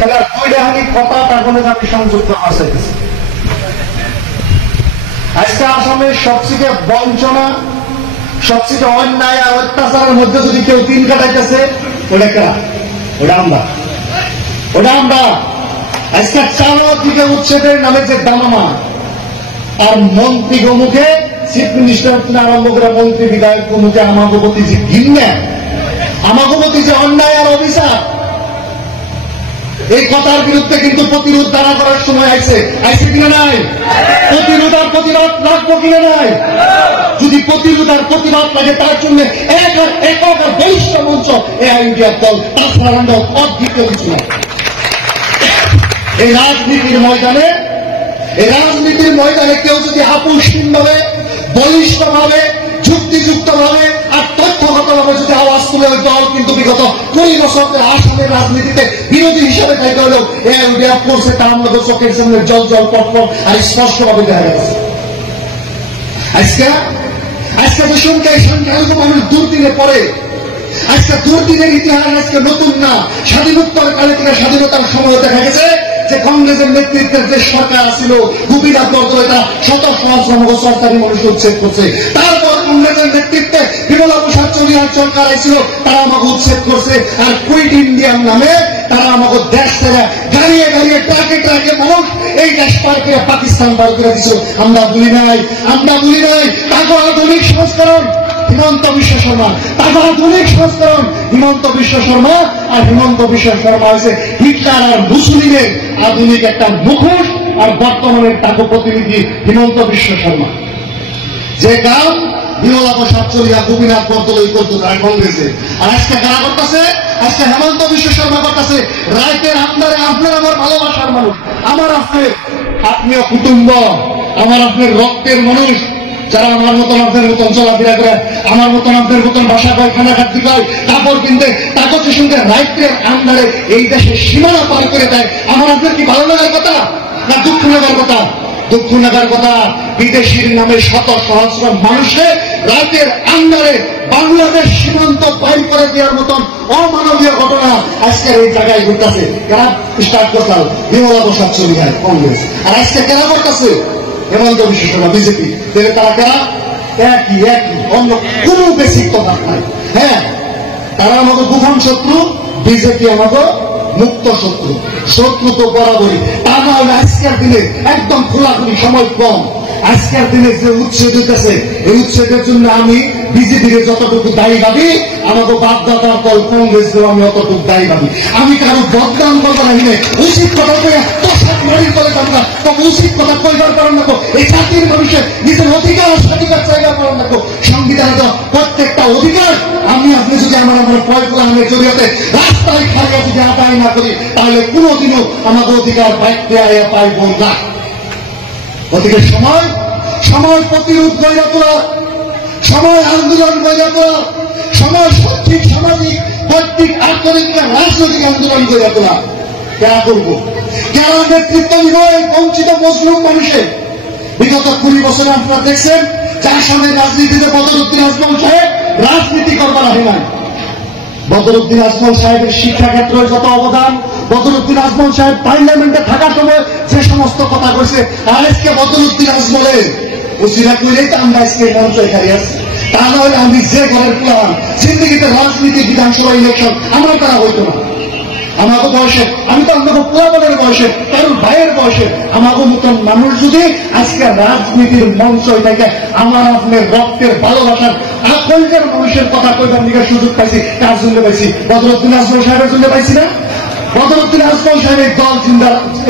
কথা তখন আমি সংযুক্ত আছে। আজকে আসামের সবচেয়ে বঞ্চনা, সবচেয়ে অন্যায় আর অত্যাচারের মধ্যে যদি কেউ দিন কাটাইতেছে ওটা কারা? ওটা আমরা, ওটা আমরা। আজকে চারদিকে উচ্ছেদের নামে যে দামামা আর মন্ত্রী গোমুখে চিফ মিনিস্টার আরম্ভ করে মন্ত্রী বিধায়ক গোমুখে আমাকে প্রতি যে ঘৃণা, আমাকে প্রতি যে অন্যায় আর অভিশাপ, এই কথার বিরুদ্ধে কিন্তু প্রতিরোধ দাঁড়া করার সময় আইছে কিনা নাই? প্রতিরোধ আর প্রতিবাদ লাগবো কিনা নাই? যদি প্রতিরোধ আর প্রতিবাদ লাগে তার জন্য একক আর বলিষ্ঠ মঞ্চ এআইইউডিএফ দল, তাছাড়া আমরা অদ্বিতীয় কিছু না। এই রাজনীতির ময়দানে কেউ যদি আপোষহীনভাবে, বলিষ্ঠভাবে, যুক্তিযুক্তভাবে আর তথ্যগতভাবে যদি আওয়াজ তুলে, ওই দল কিন্তু বিগত 20 বছর আসামের রাজনীতিতে বিরোধী হিসাবে দায়িত্ব হলেও এআইইউডিএফ করছে, তার মধ্যে চোখের সামনে জল জল পটপট আর স্পষ্টভাবে দেখা গেছে। আজকে যে সংখ্যালঘু মানুষ দুর্দিনে পড়ে, আজকে দুর্দিনের ইতিহাস আজকে নতুন না। স্বাধীনোত্তর কালে থেকে স্বাধীনতার সময় দেখা গেছে যে কংগ্রেসের নেতৃত্বের যে সরকার ছিল, গোপীনাথ বরদলৈ শত সহস্র সরকারি মানুষ উচ্ছেদ করছে। তারপর কংগ্রেসের নেতৃত্বে বিমলা প্রসাদ চৌধুরীর সরকার ছিল, তারা আমাকে উচ্ছেদ করছে। আর কুইট ইন্ডিয়ান নামে তারা আমাকে দেশ ছেড়ে গাড়িয়ে ট্রাকে মানুষ এই দেশ পার করে পাকিস্তান পার করে দিচ্ছে। আমরা বলি নাই তাকে আধুনিক সংস্করণ হিমন্ত বিশ্ব শর্মা, তাকে আধুনিক সংস্করণ হিমন্ত বিশ্ব শর্মা। আর হিমন্ত বিশ্ব শর্মা হয়েছে হিটলার আর মুসলিমের আধুনিক একটা মুখোশ, আর বর্তমানের তাকে প্রতিনিধি হিমন্ত বিশ্ব শর্মা। যে কাম বিমলা প্রসাদ চৌধুরী, গোপীনাথ বরদলৈ করতো তার কংগ্রেসে, আর আজকে কারা করতেছে? আজকে হেমন্ত বিশ্ব শর্মা করতেছে। রাইতের আপনার আমার ভালোবাসার মানুষ, আমার আপনার আত্মীয় কুটুম্ব, আমার আপনার রক্তের মানুষ, যারা আমার মতন আপনার মতন চলাফেরা করে, আমার মতন আপনার মতন বাসা পায়, খানা খাদ্য পায়, কাপড় কিনতে, কাগজের সঙ্গে রাইতের আন্ডারে এই দেশের সীমানা পার করে দেয়। আমার আপনার কি ভালো লাগার কথা না দুঃখ লাগার কথা? দুঃখ লাগার কথা। বিদেশির নামে শত সহস্র মানুষকে রাতের আন্ডারে বাংলাদেশ সীমান্ত পার করে দেওয়ার মতন অমানবীয় ঘটনা আজকের এই জায়গায় ঘটতেছে। কারা স্টার্ট করতাম? বিমলা প্রসাদ চৌধুরী কংগ্রেস। আর আজকে কেনা করতেছে হেমন্ত বিশ্ব শর্মা বিজেপি। তারা কারা? একই অন্য কোন বেসিক তফাৎ নাই। হ্যাঁ, তারা আমাকে গোপন শত্রু, বিজেপি আমাকে মুক্ত শত্রু তো বরাবরই। তা নয় আজকের দিনে একদম খোলাখুলি, সময় কম। আজকের দিনে যে উচ্ছেদ হইতেছে, এই উচ্ছেদের জন্য আমি বিজেপির যতটুকু দায়ী ভাবি, আমাকে বাপদাদার দল কংগ্রেসের আমি অতটুকু দায়ী ভাবি। আমি কারো বদনাম করবো না, উচিত কথা মারির করে আমরা তবে উচিত কথা কইবার পারেন না। এই জাতির মানুষের নিজের অধিকার স্বাধিকার চাইবার পারেন না। সংবিধানে তো প্রত্যেকটা অধিকার আমি আপনি যদি আমার পয়লামের জড়িয়ে রাস্তায় খাইয়া যদি আদায় না করি, তাহলে কোনোদিনও আমাদের অধিকার পাইব না। ওদিকে সময় প্রতিরোধ গড়ে তোলা, সময় আন্দোলন গড়ে তোলা, সময় সঠিক সামাজিক, কর্তৃক, আর্থিক, রাজনৈতিক আন্দোলন গড়ে তোলা। কেনা করবো? কেন নেতৃত্ব নিব এই বঞ্চিত মজলুম মানুষের? বিগত 20 বছরে আপনারা দেখছেন যার সামনে রাজনীতিতে বদরুদ্দিন আজমল সাহেব রাজনীতি করবার হয় নাই। বদরুদ্দিন আজমল সাহেবের শিক্ষাক্ষেত্রে যত অবদান, বদরুদ্দিন আজমল সাহেব পার্লামেন্টে থাকার সময় যে সমস্ত কথা কইছে, আর আজকে বদরুদ্দিন আজমলের ওসিরা কইলেই তো আমরা আজকে মঞ্চ এখানে আছি। তা নয় আমি যে ঘরের প্ল্যান জিন্দিগিতে রাজনীতি, বিধানসভা ইলেকশন আমার করা হইতো না। আমাকে বয়সে, আমি তো আমাকে পুরাতনের বয়সে, কারণ ভাইয়ের বয়সে আমাকে মতন মানুষ যদি আজকে রাজনীতির মঞ্চ থেকে আমার আপনার রক্তের ভালোবাসার আকলদের মানুষের কথা কইবার দিকে সুযোগ পাইছি, কার জন্য পাইছি? বদরুদ্দিন আজমল সাহেবের জন্য পাইছি না? বদরুদ্দিন আজমল সাহেব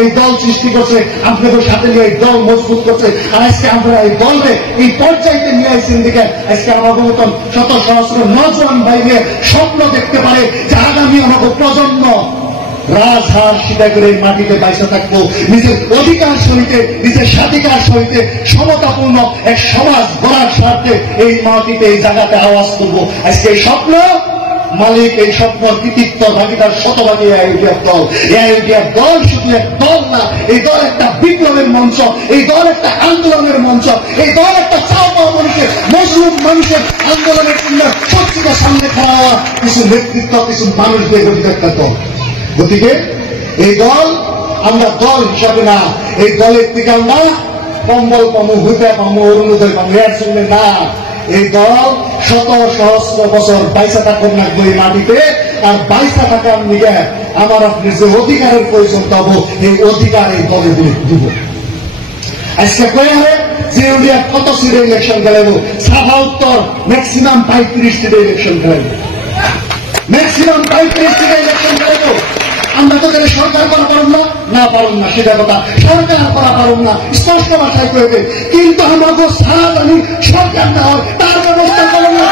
এই দল সৃষ্টি করছে, আপনাদের সাথে নিয়ে এই দল মজবুত করছে। আর আজকে আমরা এই দলকে এই পর্যায়ে নিয়ে আসছেন দিকে আজকে আমাদের মতন শত সহস্র নজওয়ান ভাইকে স্বপ্ন দেখতে পারে যে আগামী আমাকে প্রজন্ম রাজহার স্বীকার করে মাটিতে বাইসে থাকবো, নিজের অধিকার সহিতে, নিজের স্বাধিকার সহিতে সমতাপূর্ণ এক সমাজ গড়ার স্বার্থে এই মাটিতে, এই জায়গাতে আওয়াজ করবো। আজকে এই স্বপ্ন মালিক, এই স্বপ্ন কৃতিত্ব ভাগিদার শতভাগী এআইইউডিএফ দল। এআইইউডিএফ দল শুধু এক দল না, এই দল একটা বিপ্লবের মঞ্চ, এই দল একটা আন্দোলনের মঞ্চ, এই দল একটা চাওয়া মানুষের, মজলুম মানুষের আন্দোলনের জন্য সত্যিকার সামনে খাওয়া কিছু নেতৃত্ব, কিছু মানুষ দিয়ে গঠিত একটা দল। গতিকে এই দল আমরা দল হিসাবে না, এই দলের থেকে আমরা কম্বল পামো, হুইপা পামো, অরুণোদয় পামো, এর সঙ্গে না। এই দল শত সহস্র বছর বাইসা থাকুন রাখবো এই মাটিতে, আর বাইসা থাকার নিয়ে আমার আপনার যে অধিকারের প্রয়োজন পাবো, এই অধিকার এই দলে দিব। আজকে কয়ে হয় যে ইন্ডিয়া কত সিটে ইলেকশন খেলাবো, সাফা উত্তর ম্যাক্সিমাম 35 সিটে ইলেকশন খেলাবো, ম্যাক্সিমাম 35 সিটে ইলেকশন খেলাবো। আমরা তো তাহলে সরকার করা পারুন না পারুন না, সেটা কথা সরকার করা পারুন না, স্পষ্ট ভাষায় করবে। কিন্তু আমাকে সারা জানি সরকার না হয় তার ব্যবস্থা করেন না।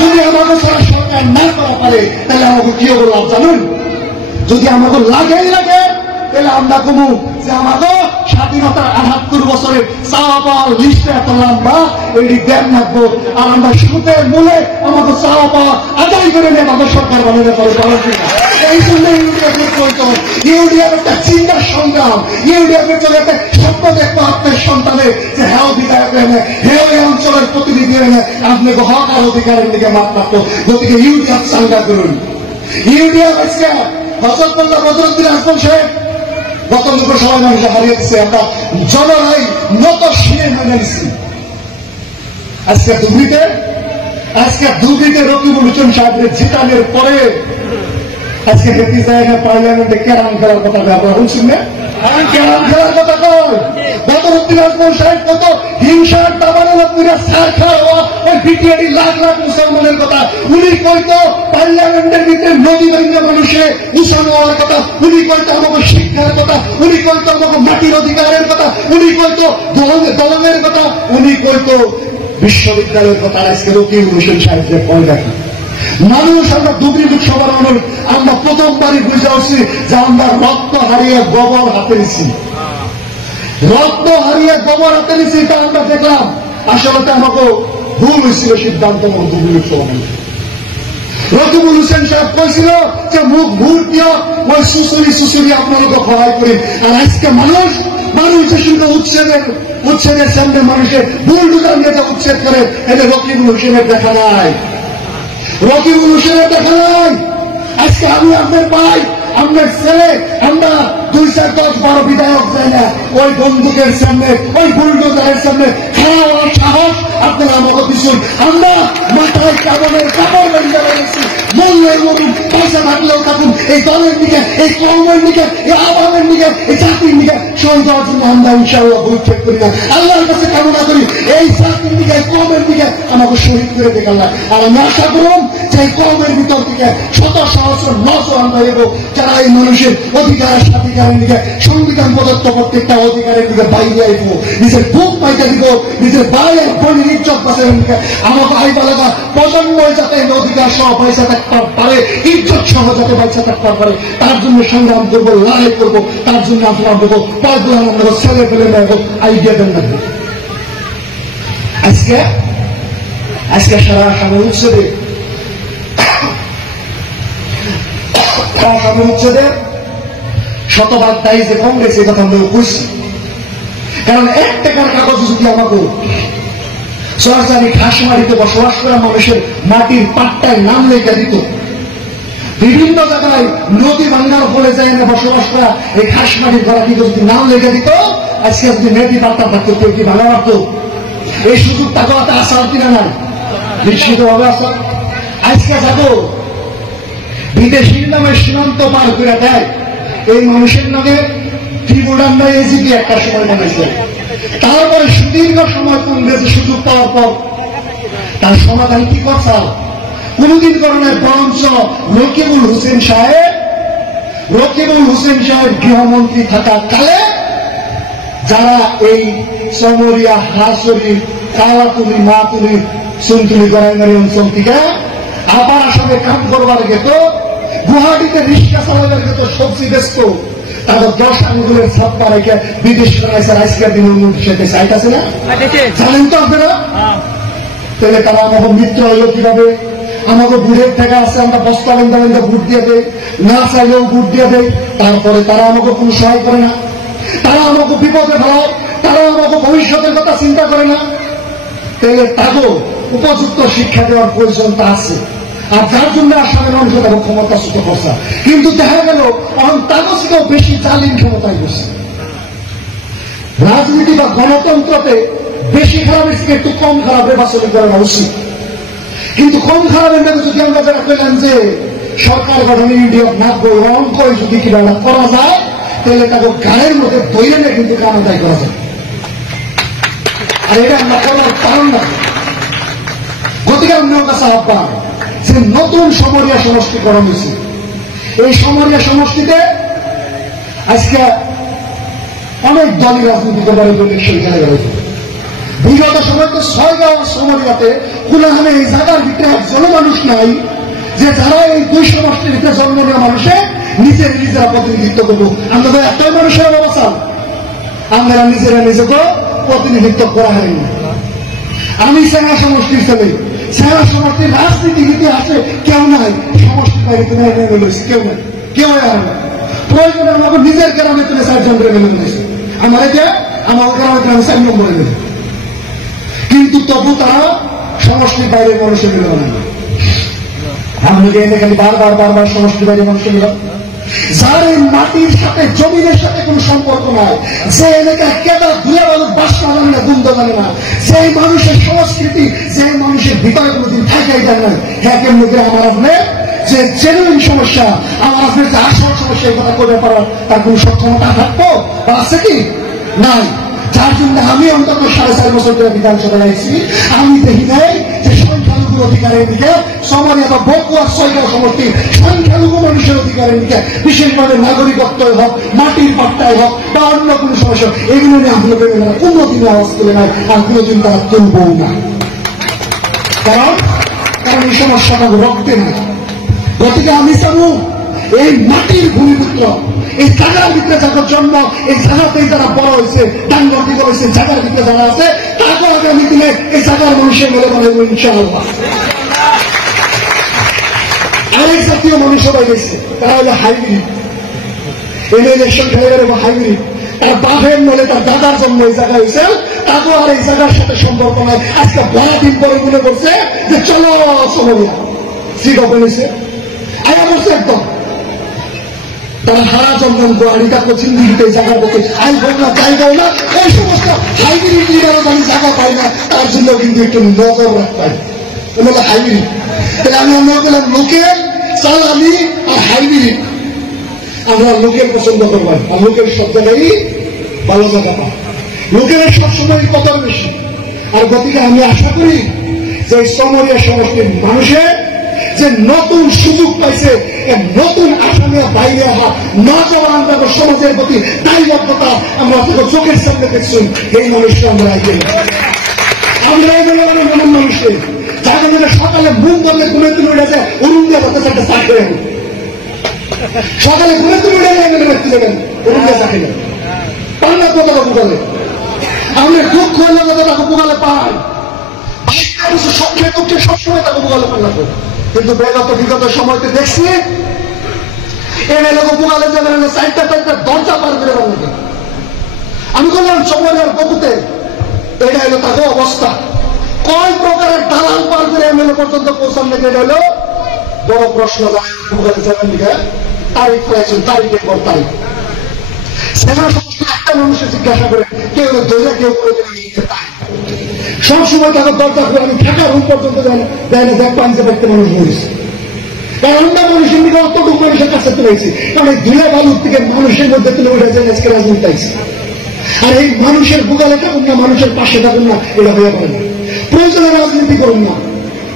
যদি আমাকে সারা সরকার না করা পারে তাহলে আমাকে কি বললাম জানুন? যদি আমাকে লাগেই লাগে তাহলে আমরা কমু যে আমাকে স্বাধীনতার 78 বছরের চাওয়া পাওয়ার লিস্টে এত লম্বা এটি দেন রাখবো, আর আমরা সুদের মূলে আমাকে চাওয়া পাওয়া আদায় করে নিয়ে আমাদের সরকার বানাতে পারে। এই জন্য ইউডিএফ একটা চিন্তার সংগ্রাম, ইউডিএফের জন্য একটা স্বপ্ন দেখবো আপনার সন্তানের যে হ্যাঁ বিধায়ক এনে, হ্যাঁ এই অঞ্চলের প্রতিনিধি এনে আপনাকে হক আর অধিকারের দিকে মাত রাখতো। গতিকে ইউডিএফ চাঙ্গা করুন। ইউডিএফ আজকে হজরতুল্লাহ বদরুদ্দিন আজমল সাহেব গত লোকসভা মানুষ হারিয়ে দিচ্ছে, আমরা জনরাই নত শিরে মেনে নিচ্ছি। আজকে দুর্নীতি রকিবুল হোসেন সাহেবের জিতানের পরে আজকে হেঁটে যায় না পার্লামেন্টে ক্যারাম খেলার কথা আপনারা শুনছেন না? ক্যারাম খেলার কথা কয় বদরুদ্দিন আজমল সাহেব কত হিংসার দাবানলা পুরা সার খাওয়া ওই বিটিআরি লাখ লাখ মুসলমানের কথা উনি কইতো, পার্লামেন্টের ভিতরে নদী ভাঙ্গা মানুষে উসানো হওয়ার কথা উনি কইতো, আমাকে শিক্ষার কথা উনি কইতো, আমাকে মাটির অধিকারের কথা উনি কইতো, দলনের কথা উনি কইতো, বিশ্ববিদ্যালয়ের কথা। আজকে রকিবুল হোসেন সাহেবদের কয় দেখা মানুষ আমরা দুর্নীতি লোকসভার মানুষ আমরা প্রথমবারই বুঝে আসছি যে আমরা রক্ত হারিয়ে গোবর হাতে নিছি, রক্ত হারিয়ে গোবর হাতে নিছি। তা আমরা দেখলাম আসলে আমাকে ভুল হয়েছিল সিদ্ধান্ত দুর্নীতি লোকসভা মানুষ। রকিবুল হোসেন সাহেব কইছিল যে মুখ ভুল দিয়ে ওই সুসুরি আপনাদেরকে সহায় করি, আর আজকে মানুষ যে শুধু উচ্ছেদের সামনে মানুষের ভুল ডুজান যেটা উচ্ছেদ করে, এটা রকিবুল হোসেনের দেখা নাই, রকিবুল হোসেনের দেখা নাই। আজকে আমি আপনার ভাই, আপনার ছেলে, আমরা 2, 4, 10, 12 বিধায়ক যাই না ওই বন্দুকের সামনে, ওই বুলডোজারের সামনে খাওয়া হওয়ার সাহস আপনারা আমাকে দিচ্ছেন। আমরা মাথায় কাপড়ের কাপড় বেরিয়ে গেছি, মূল্য মরুন, পয়সা থাকলেও থাকুন, এই দলের দিকে, এই কৌমের দিকে, এই আওয়ামের দিকে, এই জাতির দিকে শহীদ হওয়ার জন্য আমরা ইনশাআল্লাহ ভূক্ষেপ করি না। আল্লাহর কাছে কামনা করি এই জাতির দিকে, এই কৌমের দিকে আমাকে শহীদ করে দেখ আল্লাহ। আর আমি আশা করুন যে এই কৌমের ভিতর থেকে শত সহস্র নজওয়ান রইব যারা এই মানুষের অধিকার স্বাধিকারের দিকে, সংবিধান প্রদত্ত প্রত্যেকটা অধিকারের দিকে বাইরে আইব, নিজের বুক পাইতে দিব, নিজের ভাই আর বোনের ইজ্জত বাঁচানোর দিকে আমাকে আইবা লাগা প্রজন্ম যাতে অধিকার সহ পয়সা থাকতে পারে, ইজ্জত সহ যাতে পয়সা থাকতে পারে, তার জন্য সংগ্রাম করবো, লড়াই করবো, তার জন্য আমরা দেবো পয়গুলো আমরা ছেলে ফেলে নেব, আইডিয়া দেন রাখবো। আজকে সারা সামনে উচ্ছেদের শতভাগ দায়ী যে কংগ্রেস, এই কথা আমরা বুঝছি। কারণ 1 টাকার কাগজ যদি আমাকে সরকারি খাসমারিতে বসবাস করা মানুষের মাটির পাট্টায় নাম লেখা দিত, বিভিন্ন জায়গায় নদী ভাঙ্গার ফলে যায় না বসবাস করা এই খাসমারির ঘরা কিন্তু যদি নাম লেখা দিত, আজকে যদি নদী পাট্টা থাকতো কেউ কি ভাঙা রাখত? এই সুযোগ টাকা আসার কিনা নাই, নিশ্চিত ভাবে আসা। আজকে যাবো বিদেশির নামে সীমান্ত পার করে দেয়, এই মানুষের নামে ত্রিপুরান্ডা এজিপি একটা সময় বানাইছে, তারপরে সুদীর্ঘ সময় কংগ্রেসের সুযোগ পাওয়ার পর তার সমাধান কি কথা কোনদিন করণের, বরঞ্চ রকিবুল হোসেন সাহেব গৃহমন্ত্রী থাকা কালে যারা এই চমরিয়া, হাসরি, কালাতুলি, মাতুলি, সুনতুলি, গড়াইমারি অঞ্চল থেকে আবার আসামে কাম করবার গেত, গুয়াহাটিতে রিক্সা চালাবার গেত, সবজি বেচত, তাদের 10 আঙ্গুলের ছাপ্পা রেখে বিদেশ বানাইছে। আজকের দিন উন্নতি সেতে চাইতেছে না, জানেন তো আপনারা? তাহলে তারা আমাকে মিত্র হইল কিভাবে? আমাকে বুড়ের টাকা আছে, আমরা বস্তা বেঁধা ভোট দিয়ে দেয়, না চাইলেও ভোট দিয়ে দেয়, তারপরে তারা আমাকে কোনো সহায় করে না, তারা আমাকে বিপদে ফেলায়, তারা আমাকে ভবিষ্যতের কথা চিন্তা করে না। তাহলে তাকে উপযুক্ত শিক্ষা দেওয়ার প্রয়োজনটা আছে। আর যার জন্য আসামের মানুষ তাদের ক্ষমতাচ্যুত করছে। কিন্তু দেখা গেল তাদের থেকেও বেশি জালিম ক্ষমতায় বসছে। রাজনীতি বা গণতন্ত্রতে বেশি খারাপের থেকে একটু কম খারাপের বাছাই করা উচিত। কিন্তু কম খারাপের মধ্যে যদি আমরা যারা পেলাম যে সরকার গঠনের ইন্ডিয়া না অঙ্ক যদি কিভাবে করা যায়, তাহলে তাদের গায়ের মধ্যে বইলে কিন্তু কানাদায় করা যায়। আর এটা আমরা করার কারণ না। গতিকে অন্য কাছে আহ্বান যে নতুন সমরিয়া সমষ্টি করা হয়েছে, এই সমরিয়া সমষ্টিতে আজকে অনেক দলই রাজনীতি করবার সেই জায়গা রয়েছে। বিগত সময় তো 6 গাঁও সমরিয়াতে কোনখানে এই জায়গার ভিতরে একজনও মানুষ নাই যে যারা এই 2 সমষ্টির ভিতরে জন্ম নেওয়া মানুষে নিজেরা প্রতিনিধিত্ব করবো। আমরা তো একটাই মানুষের অবস্থা, আমরা নিজেরা নিজেকে প্রতিনিধিত্ব করা হয়নি। আমি সেনা সমষ্টির ছেলে, সেনা সমষ্টির রাজনীতিবিদে আছে কেউ নাই, সমষ্টির বাইরে তুমি কেউ নাই, কেউ আর নাই। প্রয়োজনে আমাকে নিজের গ্রামে তুমি 4 জন করে মেনে নিয়েছে, আমার এটা আমার গ্রামে 4 নম্বরে নেবে। কিন্তু তবু তারা সমষ্টির বাইরে মানুষের মিলন না। আমরা এখানে বারবার সমষ্টির বাইরে মানুষের মিলন, যার এই মাটির সাথে জমিনের সাথে কোন সম্পর্ক নাই, যে এলাকায় কেদা ধুয়ে বালু বাসা জানে না, দুন্ধ জানে না, যে মানুষের সংস্কৃতি, যে মানুষের ভিতরে কোনদিন থাকাই যায় না, হ্যাঁ মধ্যে আমার আপনার যে জেনুইন সমস্যা, আমার আপনার যে আসল সমস্যা এই কথা করতে পারার তার কোন সক্ষমতা থাকবো বা আছে কি নাই। যার জন্য আমি অন্তত 4.5 বছর ধরে বিধানসভায় আইছি, আমি দেখি নাই যে সংখ্যালঘুর অধিকারের দিকে সমরিয়া বা বকুয়া 6 গাঁও সমষ্টির সংখ্যালঘু মানুষের অধিকারের দিকে, বিশেষভাবে নাগরিকত্বই হোক, মাটির পাট্টাই হোক বা অন্য কোন সমস্যা, এগুলো নিয়ে আমরা পেবে না, কোনোদিন আওয়াজ তুলে নাই, আর কোনোদিন তারা তুলবও না। কারণ এই সমস্যাটা রক্তে নাই। গতিকে আমি চাবো এই মাটির ভূমিপুত্র, এই জায়গার ভিতরে যাদের জন্ম, এই জায়গাতেই যারা বড় হয়েছে, ডাঙ্গর দিকে হয়েছে, জায়গার ভিতরে যারা আছে, তারপর আগামী দিনে এই জায়গার মানুষের মেলে বানাবো ইনশাআল্লাহ। আরেক জাতীয় মানুষ সবাই গেছে, তারা হলো হাইব্রিড। ইলেকশন খেলে গেলে হাইব্রিড, তার বাপের মেলে তার দাদার জন্ম এই জায়গায় হয়েছে, তারপর আর এই জায়গার সাথে সম্পর্ক নাই। আজকে 12 দিন পরে মনে করছে যে চলো সমরিয়া সিট ওপেন হয়েছে, আয়া বলছে একদম তারা হারা চন্দন গোয়ারিটা কোচিং দিতে জায়গা বলতে আইবো না চাইবো না, এই সমস্ত হাইব্রিড লিডারও আমি জায়গা পাই না, তার জন্য কিন্তু একটু নজর রাখতে হয় হাইব্রিড। তাহলে আমি আমরা বললাম লোকের চাল আমি আর হাইব্রিড, আমরা লোকের পছন্দ করবো, আর লোকের সব জায়গায় ভালো জায়গা পাই, লোকের সবসময় কদর বেশি। আর গতিকে আমি আশা করি যে সমরিয়া সমষ্টির মানুষের যে নতুন সুযোগ পাইছে, নতুন আসামিয়া বাইরে হওয়া নজওয়ান সমাজের প্রতি দায়বদ্ধতা আমরা চোখের সামনে দেখছি, এই মানুষকে আমরা আগে আমরা এমন মানুষকে যাদের মধ্যে সকালে মুখ বললে ঘুমে তুমি উঠে যায় অরুণিয়া বাতাস একটা চা খেয়ে সকালে ঘুমে তুমি উঠে যায় ব্যক্তি যাবেন অরুণিয়া চা খেলে পান না কত পুকালে, আমরা দুঃখ হলে তাকে পুকালে পাই, সবসময় তাকে পুকালে পান না। কিন্তু বিগত সময়তে দেখছি এমএলএ পুকালে যাবেন 4টা দরজা পার করে বানাতে। আমি বললাম সমরিয়ার বকুতে এটা হলো তাদের অবস্থা, কয় প্রকারের দালাল পার করে এমএলএ পর্যন্ত পৌঁছান নাকি, এটা হলো বড় প্রশ্ন। পুকালে যাবেন লিখে তারিখ পেয়েছেন, তারিখের পর তারিখ সেনা সমস্ত একটা মানুষের জিজ্ঞাসা করে কেউ ধরে কেউ করে সবসময় তাদের দরজা করে আমি থাকা রুম পর্যন্ত দেয় না, দেখ পাঞ্জে ব্যক্তি মানুষ বলেছে। কারণ অন্য মানুষের দিকে অতটুকু মানুষের কাছে তুলেছি, কারণ এই ধুলা বালুর থেকে মানুষের মধ্যে তুলে উঠে যায় আজকে রাজনীতি আইছে। আর এই মানুষের বুগালে থাকুন না, মানুষের পাশে থাকুন না, এটা হয়ে পারে না। প্রয়োজনে রাজনীতি করুন না,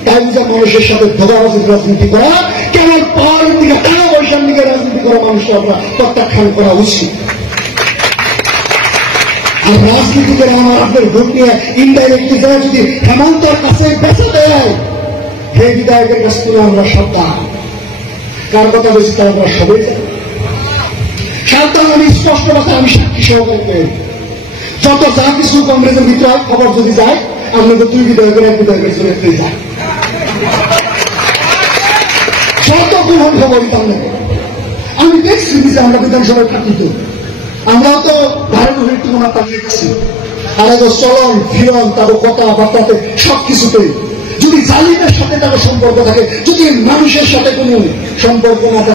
তাই বুঝা মানুষের সাথে ধোকাবাজির রাজনীতি করা, কেবল পাওয়ারের দিকে টাকা পয়সার দিকে রাজনীতি করা মানুষকে আমরা প্রত্যাখ্যান করা উচিত। আর রাজনীতি করে আমার আপনার ভোট নিয়ে ইনডাইরেক্টলি যায় যদি হেমন্তর কাছে বেঁচে দেয়, হে বিধায়কের কাছ থেকে আমরা সাবধান। কার কথা বলছি তা আমরা সবাই জানি। সাবধান আমি স্পষ্ট কথা আমি সাক্ষী সহকারে পেয়ে যত যা কিছু কংগ্রেসের ভিতরে খবর যদি যায় আপনাদের 2 বিধায়কের 1 বিধায়কের জন্য যায়, যত গ্রহণ খবর দিতাম না। আমি দেখছি যে আমরা বিধানসভায় থাকি, তো আমরাও তো ভারতের একটু মনে তাকিয়ে গেছি, আর চলন ফিরন তাদের কথাবার্তাতে সবকিছুতে যদি জালিমের সাথে তার সম্পর্ক থাকে, যদি মানুষের সাথে কোনো সম্পর্ক না থাকে।